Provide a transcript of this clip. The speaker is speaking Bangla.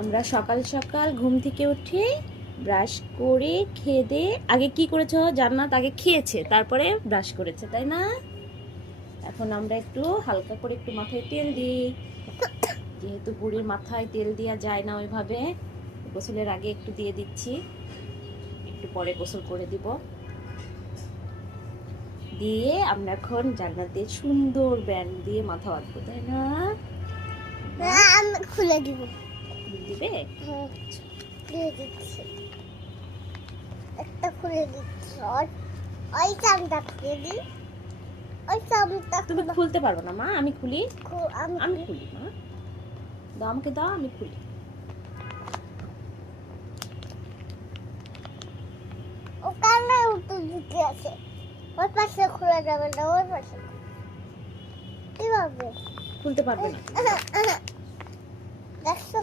আমরা সকাল সকাল ঘুম থেকে উঠে ব্রাশ করে খেয়ে দিয়ে আগে কি করেছো জান্নাত? আগে খেয়েছে, তারপরে ব্রাশ করেছে, তাই না? এখন আমরা একটু হালকা করে একটু মাথায় তেল দিই, যেহেতু বুড়ির মাথায় তেল দেওয়া যায় না ওইভাবে, গোসলের আগে একটু দিয়ে দিচ্ছি, একটু পরে গোসল করে দিব। দিয়ে আমরা এখন জান্নাতের সুন্দর ব্যান্ড দিয়ে মাথা বাঁধবো, তাই না? আমি খুলে দিব। দিবে? দিয়ে দিচ্ছি, একটা খুলে দিচ্ছি। ওই চামটা খুলে দিই, ওই চামটা তুমি খুলতে পারবো না মা, আমি খুলি। আমি আমি খুলি মা, দাও আমাকে, দাও আমি খুলি। ওখানে উত্তর দিতে আছে, ওই পাশে খোলা যাবে না, ওই পাশে কিভাবে খুলতে পারবে না। দেখছো?